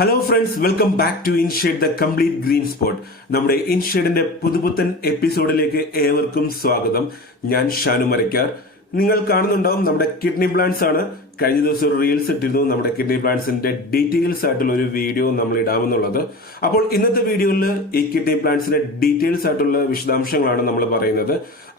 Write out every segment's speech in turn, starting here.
Hello friends, welcome back to Inshade the complete green spot. നമ്മുടെ ഇൻഷേഡിന്റെ പുതുപുത്തൻ എപ്പിസോഡിലേക്ക് ഏവർക്കും സ്വാഗതം. ഞാൻ ഷാനു മരക്കാർ. നിങ്ങൾ കാണുന്നുണ്ടാവും നമ്മുടെ കിഡ്നി പ്ലാന്റ്സ് ആണ്. കഴിഞ്ഞ ദിവസം ഒരു റീൽസ് ഇട്ടിരുന്നു, നമ്മുടെ കിഡ്നി പ്ലാന്റ്സിന്റെ ഡീറ്റെയിൽസ് ആയിട്ടുള്ള ഒരു വീഡിയോ നമ്മൾ ഇടാമെന്നുള്ളത്. അപ്പോൾ ഇന്നത്തെ വീഡിയോയിൽ ഈ കിഡ്നി പ്ലാന്റ്സിന്റെ ഡീറ്റെയിൽസ് ആയിട്ടുള്ള വിശദാംശങ്ങളാണ് നമ്മൾ പറയുന്നത്.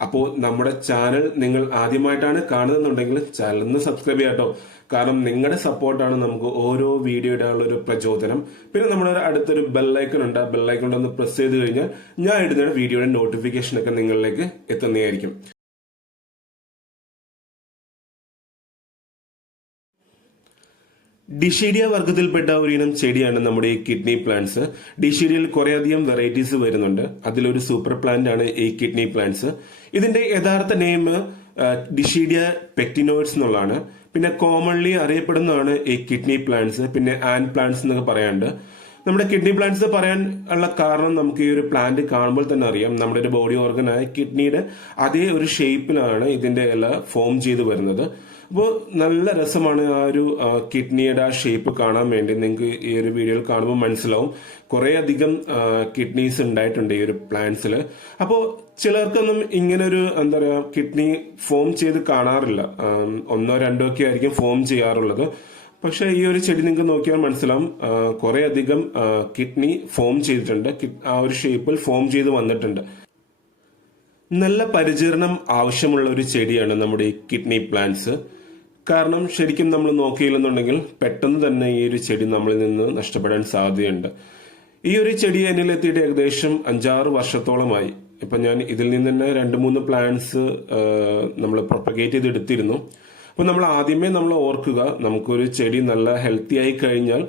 അപ്പോൾ നമ്മുടെ ചാനൽ നിങ്ങൾ ആദ്യമായിട്ടാണ് കാണുന്നുണ്ടെങ്കിൽ ചാനൽ ഒന്ന് സബ്സ്ക്രൈബ് ചെയ്യാട്ടോ. കാരണം നിങ്ങളുടെ സപ്പോർട്ടാണ് നമുക്ക് ഓരോ വീഡിയോ ഇടാനുള്ള ഒരു പ്രചോദനം. പിന്നെ നമ്മുടെ അടുത്തൊരു ബെല്ലൈക്കൺ ഉണ്ട്, ആ ബെല്ലൈക്കൺ ഒന്ന് പ്രസ് ചെയ്ത് കഴിഞ്ഞാൽ ഞാൻ ഇടുന്ന വീഡിയോയുടെ നോട്ടിഫിക്കേഷൻ ഒക്കെ നിങ്ങളിലേക്ക് എത്തുന്നതായിരിക്കും. ഡിഷീഡിയ വർഗത്തിൽപ്പെട്ട ഒരു ഇനം ചെടിയാണ് നമ്മുടെ ഈ കിഡ്നി പ്ലാന്റ്സ്. ഡിഷീഡിയയിൽ കുറേയധികം വെറൈറ്റീസ് വരുന്നുണ്ട്. അതിലൊരു സൂപ്പർ പ്ലാന്റ് ആണ് ഈ കിഡ്നി പ്ലാന്റ്സ്. ഇതിന്റെ യഥാർത്ഥ നെയിം ഡിഷീഡിയ പെക്ടിനോയിഡ്സ് എന്നുള്ളതാണ്. പിന്നെ കോമൺലി അറിയപ്പെടുന്നതാണ് ഈ കിഡ്നി പ്ലാന്റ്സ്, പിന്നെ ആൻ പ്ലാന്റ്സ് എന്നൊക്കെ പറയാറുണ്ട്. നമ്മുടെ കിഡ്നി പ്ലാന്റ്സ് പറയാൻ ഉള്ള കാരണം നമുക്ക് ഈ ഒരു പ്ലാന്റ് കാണുമ്പോൾ തന്നെ അറിയാം. നമ്മുടെ ഒരു ബോഡി ഓർഗനായ കിഡ്നിയുടെ അതേ ഒരു ഷേപ്പിലാണ് ഇതിന്റെ ഇല ഫോം ചെയ്ത് വരുന്നത്. അപ്പോൾ നല്ല രസമാണ് ആ ഒരു കിഡ്നിയുടെ ആ ഷേപ്പ് കാണാൻ വേണ്ടി. നിങ്ങൾക്ക് ഈ ഒരു വീഡിയോയിൽ കാണുമ്പോൾ മനസ്സിലാവും കുറേ അധികം കിഡ്നീസ് ഉണ്ടായിട്ടുണ്ട് ഈ ഒരു പ്ലാന്റ്സിൽ. അപ്പോൾ ചിലർക്കൊന്നും ഇങ്ങനെ ഒരു എന്താ പറയുക കിഡ്നി ഫോം ചെയ്ത് കാണാറില്ല. ഒന്നോ രണ്ടോ ഒക്കെ ആയിരിക്കും ഫോം ചെയ്യാറുള്ളത്. പക്ഷെ ഈ ഒരു ചെടി നിങ്ങൾക്ക് നോക്കിയാൽ മനസ്സിലാവും കുറെ അധികം കിഡ്നി ഫോം ചെയ്തിട്ടുണ്ട്, ആ ഒരു ഷേപ്പിൽ ഫോം ചെയ്ത് വന്നിട്ടുണ്ട്. നല്ല പരിചരണം ആവശ്യമുള്ള ഒരു ചെടിയാണ് നമ്മുടെ ഈ കിഡ്നി പ്ലാന്റ്സ്. കാരണം ശരിക്കും നമ്മൾ നോക്കിയില്ലെന്നുണ്ടെങ്കിൽ പെട്ടെന്ന് തന്നെ ഈ ഒരു ചെടി നമ്മളിൽ നിന്ന് നഷ്ടപ്പെടാൻ സാധ്യതയുണ്ട്. ഈ ഒരു ചെടി എന്നിലെത്തിയിട്ട് ഏകദേശം 5-6 വർഷത്തോളമായി. ഇപ്പൊ ഞാൻ ഇതിൽ നിന്ന് തന്നെ 2-3 പ്ലാന്റ്സ് നമ്മൾ പ്രൊപ്പഗേറ്റ് ചെയ്ത് എടുത്തിരുന്നു. അപ്പൊ നമ്മൾ ആദ്യമേ നമ്മൾ ഓർക്കുക, നമുക്കൊരു ചെടി നല്ല ഹെൽത്തി ആയി കഴിഞ്ഞാൽ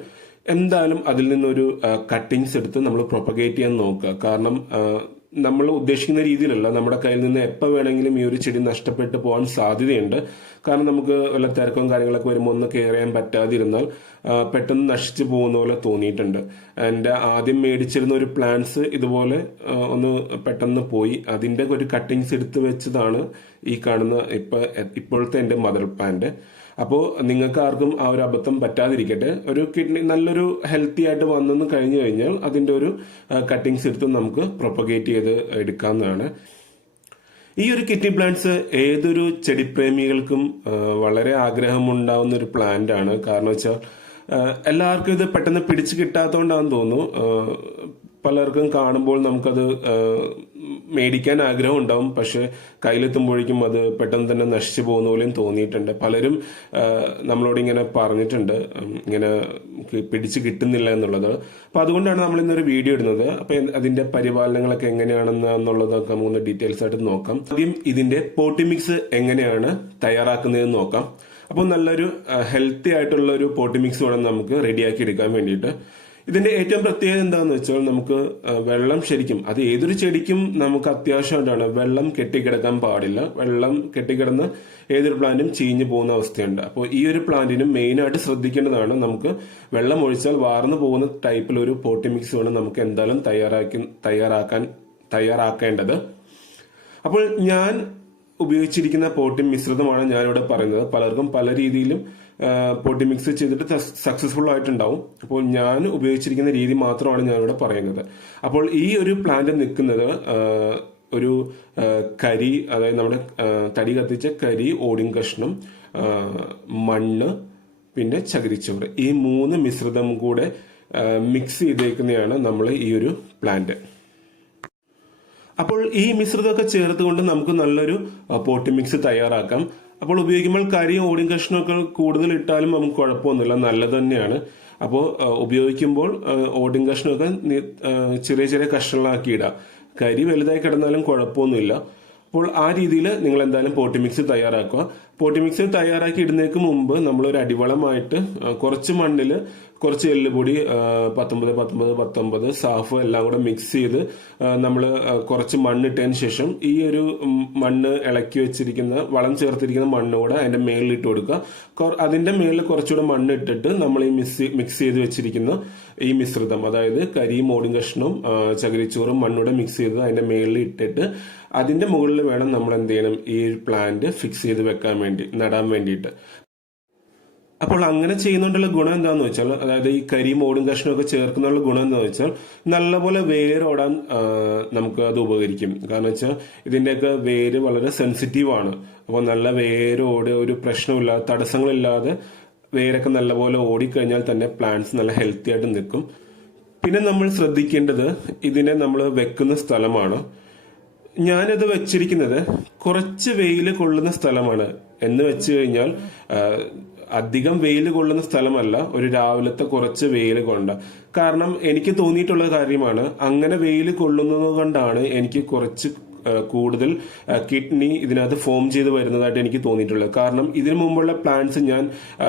എന്തായാലും അതിൽ നിന്നൊരു കട്ടിങ്സ് എടുത്ത് നമ്മൾ പ്രൊപ്പഗേറ്റ് ചെയ്യാൻ നോക്കുക. കാരണം നമ്മൾ ഉദ്ദേശിക്കുന്ന രീതിയിലല്ല, നമ്മുടെ കയ്യിൽ നിന്ന് എപ്പോൾ വേണമെങ്കിലും ഈ ഒരു ചെടി നഷ്ടപ്പെട്ടു പോകാൻ സാധ്യതയുണ്ട്. കാരണം നമുക്ക് വല്ല തിരക്കും കാര്യങ്ങളൊക്കെ വരുമ്പോൾ ഒന്ന് കെയർ ചെയ്യാൻ പറ്റാതിരുന്നാൽ പെട്ടെന്ന് നശിച്ചു പോകുന്ന പോലെ തോന്നിയിട്ടുണ്ട്. എൻ്റെ ആദ്യം മേടിച്ചിരുന്ന ഒരു പ്ലാന്റ്സ് ഇതുപോലെ ഒന്ന് പെട്ടെന്ന് പോയി. അതിൻ്റെ ഒരു കട്ടിങ്സ് എടുത്ത് വെച്ചതാണ് ഈ കാണുന്ന ഇപ്പോഴത്തെ എൻ്റെ മദർ പ്ലാന്റ്. അപ്പോൾ നിങ്ങൾക്ക് ആർക്കും ആ ഒരു അബദ്ധം പറ്റാതിരിക്കട്ടെ. ഒരു കിഡ്നി നല്ലൊരു ഹെൽത്തി ആയിട്ട് വന്നെന്ന് കഴിഞ്ഞു കഴിഞ്ഞാൽ അതിൻ്റെ ഒരു കട്ടിങ്സ് എടുത്ത് നമുക്ക് പ്രൊപ്പഗേറ്റ് ചെയ്ത് എടുക്കാവുന്നതാണ്. ഈ ഒരു കിഡ്നി പ്ലാന്റ്സ് ഏതൊരു ചെടിപ്രേമികൾക്കും വളരെ ആഗ്രഹമുണ്ടാവുന്ന ഒരു പ്ലാന്റ് ആണ്. കാരണം വെച്ചാൽ എല്ലാവർക്കും ഇത് പെട്ടെന്ന് പിടിച്ചു കിട്ടാത്തതുകൊണ്ടാണെന്ന് തോന്നുന്നു. പലർക്കും കാണുമ്പോൾ നമുക്കത് മേടിക്കാൻ ആഗ്രഹം ഉണ്ടാവും, പക്ഷെ കയ്യിലെത്തുമ്പോഴേക്കും അത് പെട്ടെന്ന് തന്നെ നശിച്ചു പോകുന്ന പോലെയും തോന്നിയിട്ടുണ്ട്. പലരും നമ്മളോട് ഇങ്ങനെ പറഞ്ഞിട്ടുണ്ട്, ഇങ്ങനെ പിടിച്ചു കിട്ടുന്നില്ല എന്നുള്ളത്. അപ്പൊ അതുകൊണ്ടാണ് നമ്മൾ ഇന്നൊരു വീഡിയോ ഇടുന്നത്. അപ്പൊ അതിന്റെ പരിപാലനങ്ങളൊക്കെ എങ്ങനെയാണെന്നുള്ളതൊക്കെ നമുക്ക് ഡീറ്റെയിൽസ് ആയിട്ട് നോക്കാം. ആദ്യം ഇതിന്റെ പോട്ടി മിക്സ് എങ്ങനെയാണ് തയ്യാറാക്കുന്നതെന്ന് നോക്കാം. അപ്പോൾ നല്ലൊരു ഹെൽത്തി ആയിട്ടുള്ള ഒരു പോട്ടി മിക്സ് വേണം നമുക്ക് റെഡിയാക്കി എടുക്കാൻ വേണ്ടിയിട്ട്. ഇതിന്റെ ഏറ്റവും പ്രത്യേകത എന്താണെന്ന് വെച്ചാൽ നമുക്ക് വെള്ളം ശരിക്കും അത് ഏതൊരു ചെടിക്കും നമുക്ക് അത്യാവശ്യമായിട്ടാണ്. വെള്ളം കെട്ടിക്കിടക്കാൻ പാടില്ല. വെള്ളം കെട്ടിക്കിടന്ന് ഏതൊരു പ്ലാന്റും ചീഞ്ഞു പോകുന്ന അവസ്ഥയുണ്ട്. അപ്പോൾ ഈ ഒരു പ്ലാന്റിനും മെയിനായിട്ട് ശ്രദ്ധിക്കേണ്ടതാണ്, നമുക്ക് വെള്ളം ഒഴിച്ചാൽ വാർന്നു പോകുന്ന ടൈപ്പിലൊരു പോട്ടി മിക്സ് വേണം നമുക്ക് എന്തായാലും തയ്യാറാക്കേണ്ടത്. അപ്പോൾ ഞാൻ ഉപയോഗിച്ചിരിക്കുന്ന പോട്ടി മിശ്രിതമാണ് ഞാനിവിടെ പറയുന്നത്. പലർക്കും പല രീതിയിലും പോട്ടി മിക്സ് ചെയ്തിട്ട് സക്സസ്ഫുൾ ആയിട്ടുണ്ടാവും. അപ്പോൾ ഞാൻ ഉപയോഗിച്ചിരിക്കുന്ന രീതി മാത്രമാണ് ഞാനിവിടെ പറയുന്നത്. അപ്പോൾ ഈ ഒരു പ്ലാന്റ് നിൽക്കുന്നത് ഒരു കരി, അതായത് നമ്മുടെ തടി കത്തിച്ച കരി, ഓടിൻ കഷ്ണം, മണ്ണ്, പിന്നെ ചകിരിച്ചോറ്, ഈ 3 മിശ്രിതം കൂടെ മിക്സ് ചെയ്തേക്കുന്നതാണ് നമ്മൾ ഈ ഒരു പ്ലാന്റ്. അപ്പോൾ ഈ മിശ്രിതമൊക്കെ ചേർത്തുകൊണ്ട് നമുക്ക് നല്ലൊരു പോട്ടി മിക്സ് തയ്യാറാക്കാം. അപ്പോൾ ഉപയോഗിക്കുമ്പോൾ കരിയും ഓടിൻ കഷ്ണമൊക്കെ കൂടുതൽ ഇട്ടാലും നമുക്ക് കുഴപ്പമൊന്നുമില്ല, നല്ലത് തന്നെയാണ്. അപ്പോൾ ഉപയോഗിക്കുമ്പോൾ ഓടിൻ കഷ്ണമൊക്കെ ചെറിയ ചെറിയ കഷ്ണങ്ങളാക്കി ഇടാം. കരി വലുതായി കിടന്നാലും കുഴപ്പമൊന്നുമില്ല. അപ്പോൾ ആ രീതിയിൽ നിങ്ങൾ എന്തായാലും പോട്ടി മിക്സ് തയ്യാറാക്കുക. പോട്ടി മിക്സ് തയ്യാറാക്കി ഇടുന്നതിന് മുമ്പ് നമ്മളൊരു അടിവളമായിട്ട് കുറച്ച് മണ്ണിൽ കുറച്ച് എല്ലുപൊടി 19 സാഫ് എല്ലാം കൂടെ മിക്സ് ചെയ്ത് നമ്മൾ കുറച്ച് മണ്ണിട്ടതിന് ശേഷം ഈ ഒരു മണ്ണ് ഇളക്കി വെച്ചിരിക്കുന്ന വളം ചേർത്തിരിക്കുന്ന മണ്ണ് കൂടെ അതിന്റെ മേളിലിട്ട് കൊടുക്കുക. അതിന്റെ മേളിൽ കുറച്ചുകൂടെ മണ്ണ് ഇട്ടിട്ട് നമ്മൾ ഈ മിക്സ് ചെയ്ത് വെച്ചിരിക്കുന്ന ഈ മിശ്രിതം, അതായത് കരിയും ഓടും കഷ്ണവും ചകിരിച്ചോറും മണ്ണൂടെ മിക്സ് ചെയ്ത് അതിന്റെ മേളിൽ ഇട്ടിട്ട് അതിന്റെ മുകളിൽ വേണം നമ്മൾ എന്ത് ചെയ്യണം, ഈ പ്ലാന്റ് ഫിക്സ് ചെയ്ത് വെക്കാൻ വേണ്ടി, നടാൻ വേണ്ടിയിട്ട്. അപ്പോൾ അങ്ങനെ ചെയ്യുന്നതുകൊണ്ടുള്ള ഗുണം എന്താണെന്ന് വെച്ചാൽ, അതായത് ഈ കരിയും ഓടും കഷ്ണമൊക്കെ ചേർക്കുന്നുള്ള ഗുണം എന്താണെന്ന് വെച്ചാൽ നല്ലപോലെ വേരോടാൻ നമുക്ക് അത് ഉപകരിക്കും. കാരണം വെച്ചാൽ ഇതിൻ്റെയൊക്കെ വേര് വളരെ സെൻസിറ്റീവ് ആണ്. അപ്പോൾ നല്ല വേരോട് ഒരു പ്രശ്നമില്ലാതെ തടസ്സങ്ങളില്ലാതെ വേരൊക്കെ നല്ലപോലെ ഓടിക്കഴിഞ്ഞാൽ തന്നെ പ്ലാന്റ്സ് നല്ല ഹെൽത്തി ആയിട്ട് നിൽക്കും. പിന്നെ നമ്മൾ ശ്രദ്ധിക്കേണ്ടത് ഇതിനെ നമ്മൾ വെക്കുന്ന സ്ഥലമാണ്. ഞാനിത് വെച്ചിരിക്കുന്നത് കുറച്ച് വെയിൽ കൊള്ളുന്ന സ്ഥലമാണ്. എന്ന് വെച്ച് കഴിഞ്ഞാൽ അധികം വെയിൽ കൊള്ളുന്ന സ്ഥലമല്ല, ഒരു രാവിലത്തെ കുറച്ച് വെയിൽ കൊണ്ട. കാരണം എനിക്ക് തോന്നിയിട്ടുള്ള കാര്യമാണ്, അങ്ങനെ വെയിൽ കൊള്ളുന്നത് കൊണ്ടാണ് എനിക്ക് കുറച്ച് കൂടുതൽ കിഡ്നി ഇതിനകത്ത് ഫോം ചെയ്ത് വരുന്നതായിട്ട് എനിക്ക് തോന്നിയിട്ടുള്ളത്. കാരണം ഇതിനു മുമ്പുള്ള പ്ലാന്റ്സ് ഞാൻ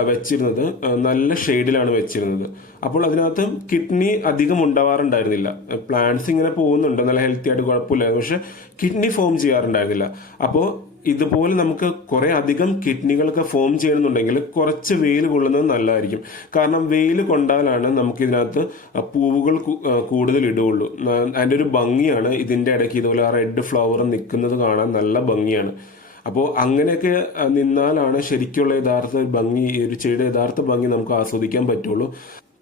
വെച്ചിരുന്നത് നല്ല ഷെയ്ഡിലാണ് വെച്ചിരുന്നത്. അപ്പോൾ അതിനകത്ത് കിഡ്നി അധികം ഉണ്ടാവാറുണ്ടായിരുന്നില്ല. പ്ലാന്റ്സ് ഇങ്ങനെ പോകുന്നുണ്ട് നല്ല ഹെൽത്തി ആയിട്ട്, കുഴപ്പമില്ല, പക്ഷെ കിഡ്നി ഫോം ചെയ്യാറുണ്ടായിരുന്നില്ല. അപ്പോൾ ഇതുപോലെ നമുക്ക് കുറെ അധികം കിഡ്നികളൊക്കെ ഫോം ചെയ്യണമെന്നുണ്ടെങ്കിൽ കുറച്ച് വെയിൽ കൊള്ളുന്നത് നല്ലതായിരിക്കും. കാരണം വെയിൽ കൊണ്ടാലാണ് നമുക്ക് ഇതിനകത്ത് പൂവുകൾ കൂടുതൽ ഇടുകയുള്ളൂ. അതിൻ്റെ ഒരു ഭംഗിയാണ് ഇതിൻ്റെ ഇടയ്ക്ക് ഇതുപോലെ റെഡ് ഫ്ലവർ നിൽക്കുന്നത് കാണാൻ നല്ല ഭംഗിയാണ്. അപ്പോൾ അങ്ങനെയൊക്കെ നിന്നാലാണ് ശരിക്കുള്ള യഥാർത്ഥ ഭംഗി, ഈ ഒരു ചെടിയുടെ യഥാർത്ഥ ഭംഗി നമുക്ക് ആസ്വദിക്കാൻ പറ്റുള്ളൂ.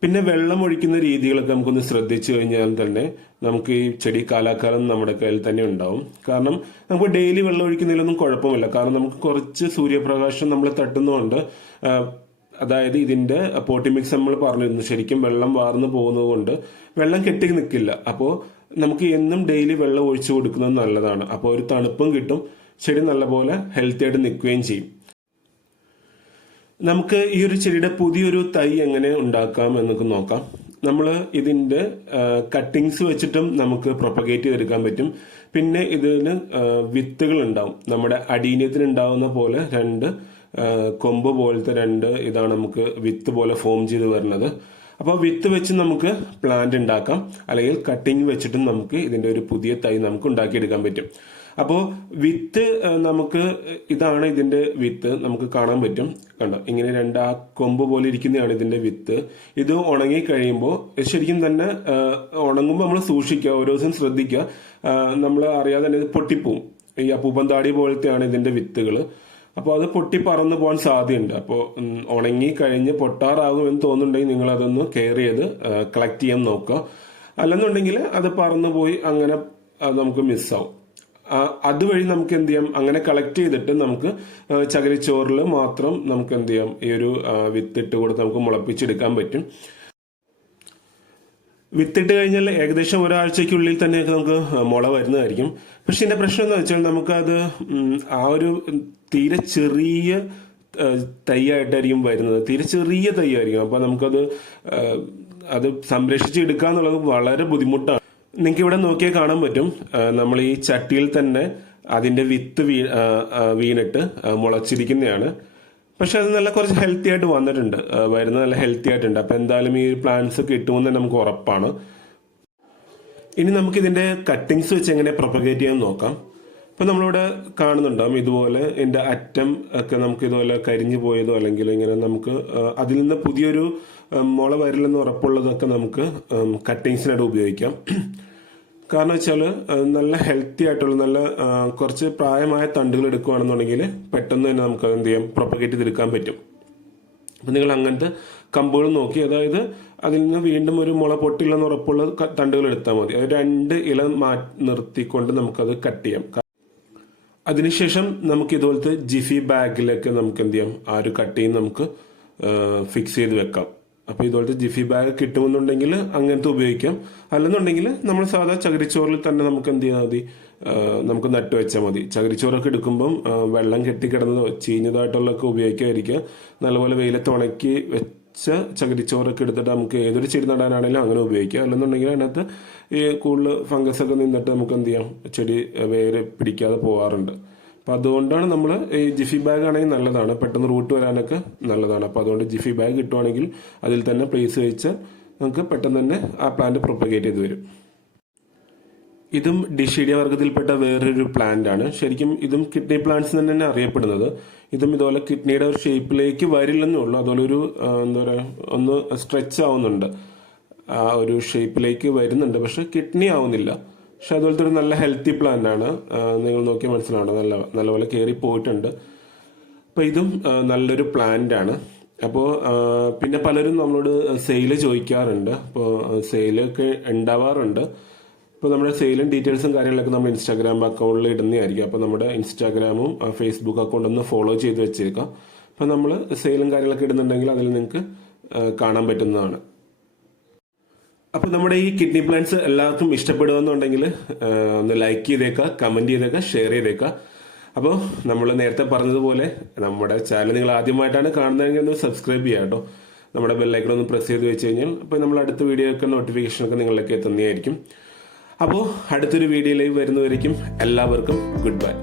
പിന്നെ വെള്ളം ഒഴിക്കുന്ന രീതികളൊക്കെ നമുക്കൊന്ന് ശ്രദ്ധിച്ചു കഴിഞ്ഞാൽ തന്നെ നമുക്ക് ഈ ചെടി കാലാകാലം നമ്മുടെ കയ്യിൽ തന്നെ ഉണ്ടാവും. കാരണം നമുക്ക് ഡെയിലി വെള്ളം ഒഴിക്കുന്നതിലൊന്നും കുഴപ്പമില്ല. കാരണം നമുക്ക് കുറച്ച് സൂര്യപ്രകാശം നമ്മൾ തട്ടുന്നതുകൊണ്ട്, അതായത് ഇതിന്റെ പോട്ടി മിക്സ് നമ്മൾ പറഞ്ഞിരുന്നു, ശരിക്കും വെള്ളം വാർന്നു പോകുന്നത് കൊണ്ട് വെള്ളം കെട്ടി നിൽക്കില്ല. അപ്പോൾ നമുക്ക് എന്നും ഡെയിലി വെള്ളം ഒഴിച്ചു കൊടുക്കുന്നത് നല്ലതാണ്. അപ്പോൾ ഒരു തണുപ്പും കിട്ടും, ചെടി നല്ലപോലെ ഹെൽത്തി ആയിട്ട് നിൽക്കുകയും ചെയ്യും. നമുക്ക് ഈ ഒരു ചെടിയുടെ പുതിയൊരു തൈ എങ്ങനെ ഉണ്ടാക്കാം എന്നൊക്കെ നോക്കാം. നമ്മൾ ഇതിന്റെ കട്ടിങ്സ് വെച്ചിട്ടും നമുക്ക് പ്രൊപ്പഗേറ്റ് ചെയ്തെടുക്കാൻ പറ്റും. പിന്നെ ഇതിന് വിത്തുകൾ ഉണ്ടാവും. നമ്മുടെ അടീന്യത്തിന് ഉണ്ടാവുന്ന പോലെ രണ്ട് കൊമ്പ് പോലത്തെ ഇതാണ് നമുക്ക് വിത്ത് പോലെ ഫോം ചെയ്ത് വരുന്നത്. അപ്പോൾ വിത്ത് വെച്ച് നമുക്ക് പ്ലാന്റ് ഉണ്ടാക്കാം, അല്ലെങ്കിൽ കട്ടിങ് വെച്ചിട്ടും നമുക്ക് ഇതിന്റെ ഒരു പുതിയ തൈ നമുക്ക് ഉണ്ടാക്കിയെടുക്കാൻ പറ്റും. അപ്പോൾ വിത്ത് നമുക്ക് ഇതാണ് ഇതിന്റെ വിത്ത്, നമുക്ക് കാണാൻ പറ്റും. കണ്ടോ, ഇങ്ങനെ ആ കൊമ്പ് പോലെ ഇരിക്കുന്നതാണ് ഇതിന്റെ വിത്ത്. ഇത് ഉണങ്ങി കഴിയുമ്പോൾ ശരിക്കും തന്നെ ഉണങ്ങുമ്പോൾ നമ്മൾ സൂക്ഷിക്കുക, ഓരോ ദിവസം ശ്രദ്ധിക്കുക. നമ്മൾ അറിയാതെ തന്നെ ഇത് പൊട്ടിപ്പോവും. ഈ അപ്പൂപ്പന്താടി പോലത്തെയാണ് ഇതിന്റെ വിത്തുകൾ. അപ്പോൾ അത് പൊട്ടി പറന്നു പോകാൻ സാധ്യതയുണ്ട്. അപ്പോൾ ഉണങ്ങി കഴിഞ്ഞ് പൊട്ടാറാകും എന്ന് തോന്നുന്നുണ്ടെങ്കിൽ നിങ്ങൾ അതൊന്ന് കെയർ ചെയ്ത് കളക്ട് ചെയ്യാൻ നോക്കുക. അല്ലെന്നുണ്ടെങ്കിൽ അത് പറന്നു പോയി അങ്ങനെ നമുക്ക് മിസ്സാവും. അതുവഴി നമുക്ക് എന്ത് ചെയ്യാം, അങ്ങനെ കളക്ട് ചെയ്തിട്ട് നമുക്ക് ചകിരിച്ചോറിൽ മാത്രം നമുക്ക് എന്ത് ചെയ്യാം, ഈ ഒരു വിത്തിട്ട് കൊടുത്ത് നമുക്ക് മുളപ്പിച്ചെടുക്കാൻ പറ്റും. വിത്തിട്ട് കഴിഞ്ഞാൽ ഏകദേശം ഒരാഴ്ചയ്ക്കുള്ളിൽ തന്നെയൊക്കെ നമുക്ക് മുള വരുന്നതായിരിക്കും. പക്ഷെ ഇതിന്റെ പ്രശ്നം എന്ന് വെച്ചാൽ നമുക്കത് ആ ഒരു തീരെ ചെറിയ തൈയായിട്ടായിരിക്കും വരുന്നത്, തീരെ ചെറിയ തൈയായിരിക്കും. അപ്പൊ അത് സംരക്ഷിച്ചെടുക്കുക എന്നുള്ളത് വളരെ ബുദ്ധിമുട്ടാണ്. നിങ്ങൾക്ക് ഇവിടെ നോക്കിയാൽ കാണാൻ പറ്റും, നമ്മൾ ഈ ചട്ടിയിൽ തന്നെ അതിന്റെ വിത്ത് വീണിട്ട് മുളച്ചിരിക്കുന്നതാണ്. പക്ഷെ അത് നല്ല കുറച്ച് ഹെൽത്തി ആയിട്ട് വന്നിട്ടുണ്ട്, വരുന്നത് നല്ല ഹെൽത്തി ആയിട്ടുണ്ട്. അപ്പൊ എന്തായാലും ഈ പ്ലാന്റ്സ് കിട്ടുമെന്ന് നമുക്ക് ഉറപ്പാണ്. ഇനി നമുക്ക് ഇതിന്റെ കട്ടിങ്സ് വെച്ച് എങ്ങനെ പ്രൊപ്പഗേറ്റ് ചെയ്യാൻ നോക്കാം. ഇപ്പൊ നമ്മളിവിടെ കാണുന്നുണ്ടാവും ഇതുപോലെ ഇതിന്റെ അറ്റം ഒക്കെ നമുക്ക് ഇതുപോലെ കരിഞ്ഞു പോയതോ അല്ലെങ്കിൽ ഇങ്ങനെ നമുക്ക് അതിൽ നിന്ന് പുതിയൊരു മുള വരില്ലെന്ന് ഉറപ്പുള്ളതൊക്കെ നമുക്ക് കട്ടിങ്സിനായിട്ട് ഉപയോഗിക്കാം. കാരണം വെച്ചാൽ നല്ല ഹെൽത്തി ആയിട്ടുള്ള നല്ല കുറച്ച് പ്രായമായ തണ്ടുകൾ എടുക്കുകയാണെന്നുണ്ടെങ്കിൽ പെട്ടെന്ന് തന്നെ നമുക്ക് എന്ത് ചെയ്യാം, പ്രൊപ്പഗേറ്റ് ചെയ്തെടുക്കാൻ പറ്റും. അപ്പം നിങ്ങൾ അങ്ങനത്തെ കമ്പുകൾ നോക്കി, അതായത് അതിൽ നിന്ന് വീണ്ടും ഒരു മുള പൊട്ടില്ലെന്ന് ഉറപ്പുള്ള തണ്ടുകൾ എടുത്താൽ മതി. അത് 2 ഇല നിർത്തിക്കൊണ്ട് നമുക്കത് കട്ട് ചെയ്യാം. അതിനുശേഷം നമുക്ക് ഇതുപോലത്തെ ജിഫി ബാഗിലൊക്കെ നമുക്ക് എന്ത് ചെയ്യാം, ആ ഒരു കട്ടിങ് നമുക്ക് ഫിക്സ് ചെയ്ത് വെക്കാം. അപ്പൊ ഇതുപോലത്തെ ജിഫി ബാഗ് കിട്ടുമെന്നുണ്ടെങ്കിൽ അങ്ങനത്തെ ഉപയോഗിക്കാം. അല്ലെന്നുണ്ടെങ്കിൽ നമ്മൾ സാധാ ചകിരിച്ചോറിൽ തന്നെ നമുക്ക് എന്ത് ചെയ്താൽ മതി, നമുക്ക് നട്ടു വെച്ചാൽ മതി. ചകിരിച്ചോറൊക്കെ എടുക്കുമ്പം വെള്ളം കെട്ടിക്കിടന്നതോ ചീഞ്ഞതായിട്ടുള്ളതൊക്കെ ഉപയോഗിക്കാതിരിക്കുക. നല്ലപോലെ വെയിലത്ത് ഉണക്കി വെച്ച ചകിരിച്ചോറൊക്കെ എടുത്തിട്ട് നമുക്ക് ഏതൊരു ചെടി നടാനാണെങ്കിലും അങ്ങനെ ഉപയോഗിക്കുക. അല്ലെന്നുണ്ടെങ്കിൽ അതിനകത്ത് ഈ കൂടുതൽ ഫംഗസ് ഒക്കെ നിന്നിട്ട് നമുക്ക് എന്ത് ചെയ്യാം, ചെടി വേര് പിടിക്കാതെ പോകാറുണ്ട്. അപ്പം അതുകൊണ്ടാണ് നമ്മൾ ഈ ജിഫി ബാഗ് ആണെങ്കിൽ നല്ലതാണ്, പെട്ടെന്ന് റൂട്ട് വരാനൊക്കെ നല്ലതാണ്. അപ്പം അതുകൊണ്ട് ജിഫി ബാഗ് കിട്ടുവാണെങ്കിൽ അതിൽ തന്നെ പ്ലേസ് വെച്ചാൽ നമുക്ക് പെട്ടെന്ന് തന്നെ ആ പ്ലാന്റ് പ്രൊപ്പഗേറ്റ് ചെയ്ത് വരും. ഇതും ഡിഷീഡിയ വർഗത്തിൽപ്പെട്ട വേറൊരു പ്ലാന്റ് ആണ്. ശരിക്കും ഇതും കിഡ്നി പ്ലാന്റ്സ് തന്നെ അറിയപ്പെടുന്നത്. ഇതും ഇതുപോലെ കിഡ്നിയുടെ ഒരു ഷേപ്പിലേക്ക് വരില്ലെന്നേ ഉള്ളൂ. അതുപോലെ ഒരു എന്താ പറയുക, ഒന്ന് സ്ട്രെച്ച് ആവുന്നുണ്ട്, ആ ഒരു ഷേപ്പിലേക്ക് വരുന്നുണ്ട്, പക്ഷെ കിഡ്നി ആവുന്നില്ല. പക്ഷെ അതുപോലത്തെ ഒരു നല്ല ഹെൽത്തി പ്ലാന്റ് ആണ്. നിങ്ങൾ നോക്കിയാൽ മനസ്സിലാണ്, നല്ലപോലെ കയറി പോയിട്ടുണ്ട്. അപ്പം ഇതും നല്ലൊരു പ്ലാന്റ് ആണ്. അപ്പോൾ പിന്നെ പലരും നമ്മളോട് സെയിൽ ചോദിക്കാറുണ്ട്. അപ്പോൾ സെയിലൊക്കെ ഉണ്ടാവാറുണ്ട്. ഇപ്പോൾ നമ്മുടെ സെയിലും ഡീറ്റെയിൽസും കാര്യങ്ങളൊക്കെ നമ്മൾ ഇൻസ്റ്റാഗ്രാം അക്കൗണ്ടിൽ ഇടുന്നതായിരിക്കും. അപ്പോൾ നമ്മുടെ ഇൻസ്റ്റാഗ്രാമും ഫേസ്ബുക്ക് അക്കൗണ്ട് ഒന്ന് ഫോളോ ചെയ്ത് വെച്ചേക്കാം. അപ്പോൾ നമ്മൾ സെയിലും കാര്യങ്ങളൊക്കെ ഇടുന്നുണ്ടെങ്കിൽ അതിൽ നിങ്ങൾക്ക് കാണാൻ പറ്റുന്നതാണ്. അപ്പോൾ നമ്മുടെ ഈ കിഡ്നി പ്ലാന്റ്സ് എല്ലാവർക്കും ഇഷ്ടപ്പെടുമെന്നുണ്ടെങ്കിൽ ഒന്ന് ലൈക്ക് ചെയ്തേക്കുക, കമൻറ്റ് ചെയ്തേക്കുക, ഷെയർ ചെയ്തേക്കുക. അപ്പോൾ നമ്മൾ നേരത്തെ പറഞ്ഞതുപോലെ നമ്മുടെ ചാനൽ നിങ്ങൾ ആദ്യമായിട്ടാണ് കാണുന്നതെങ്കിൽ ഒന്ന് സബ്സ്ക്രൈബ് ചെയ്യാം കേട്ടോ. നമ്മുടെ ബെല്ലൈക്കൺ ഒന്ന് പ്രസ് ചെയ്ത് വെച്ച് കഴിഞ്ഞാൽ അപ്പോൾ നമ്മൾ അടുത്ത വീഡിയോ ഒക്കെ നോട്ടിഫിക്കേഷനൊക്കെ നിങ്ങളിലേക്ക് എത്തുന്നതായിരിക്കും. അപ്പോൾ അടുത്തൊരു വീഡിയോയിലേക്ക് വരുന്നവരേക്കും എല്ലാവർക്കും ഗുഡ് ബൈ.